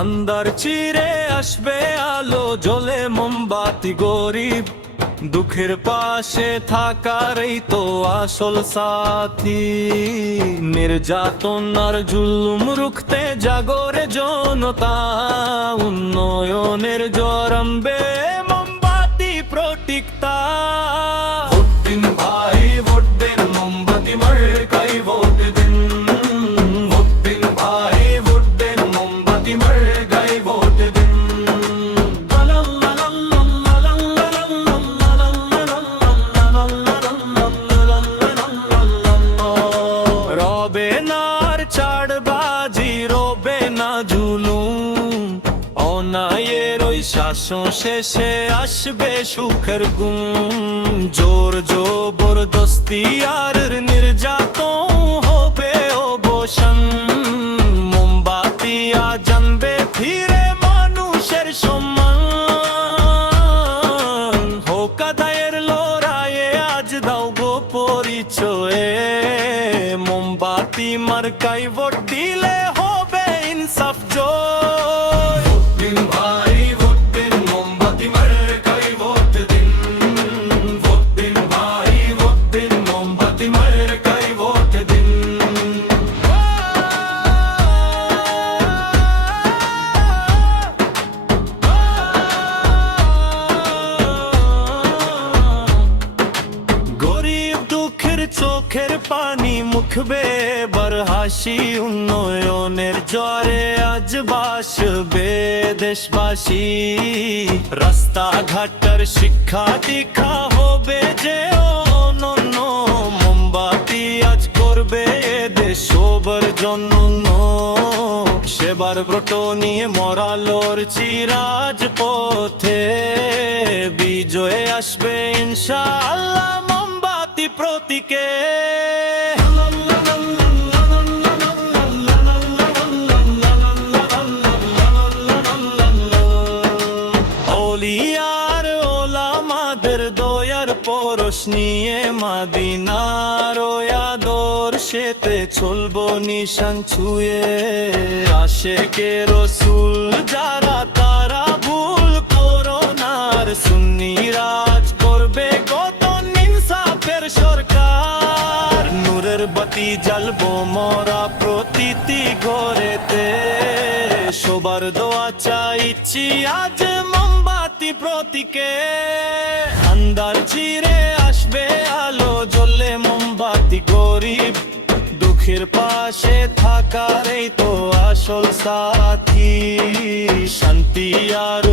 আন্ধার চিরে আসবে আলো, জ্বলে মোমবাতি গরিব দুঃখের পাশে থাকারই তো আসল সাথী। নির্যাতন আর জুলুম রুখতে জাগরে জনতা, উন্নয়নের জ্বর আনবে মোমবাতি প্রতীকতা। ভোট দিন ভাই ভোট দিন, মোমবাতি মার্কায় ভোট দিন। ভোট দিন ভাই ভোট দিন, মোমবাতি মার্কায় ভোট দিন। রবে না আর চাড়বাজি, রবে না জুলুম, অন্যায়ের ওই শাসন শেষে আসবে সুখের ঘুম। জোর জবরদস্তি আর নির্যাতন হবে অবসান, মোমবাতি আজ আনবে ফিরে মানুষের সম্মান। হোক আদায়ের লড়াইয়ে আজ দাও গো পরিচয়ে, মোমবাতি মার্কায় ভোট দিলে হবে ইনসাফ জয়। ভোট দিন ভাই ভোট দিন, মোমবাতি মার্কায় ভোট দিন। ভোট দিন ভাই ভোট দিন, মোমবাতি মার্কায় ভোট দিন। গরিব দুঃখের চোখের পানি মুখবে এবার হাসি, উন্নয়নের জ্বরে আজ বাসবে দেশবাসী। রাস্তাঘাটের শিক্ষা দীক্ষা হবে যে অনন্য, মোমবাতি আজ করবে দেশ সবার জন্য। সেবার ব্রত নিয়ে মরালোর চিরাজ পথে, বিজয়ে আসবে ইনশাআল্লাহ মোমবাতি প্রতীকে। ওলিয়ার ওলামাদের দয়ার পরশ নিয়ে মাদিনার আদর্শেতে চলবো নিশান ছুঁয়ে। আশেকে রসুল যারা তারা ভুল করো না, আর সুন্নি রাজ করবে কত ইনসাফের সরকার। নূরের বাতি জ্বালবো মোরা প্রতিটি ঘরেতে, সবার দোয়া চাইছি আজ মোমবাতি প্রতীকে। আন্ধার চিরে আসবে আলো, জ্বলে মোমবাতি গরিব দুঃখের পাশে থাকারই তো আসল সাথী। শান্তি আর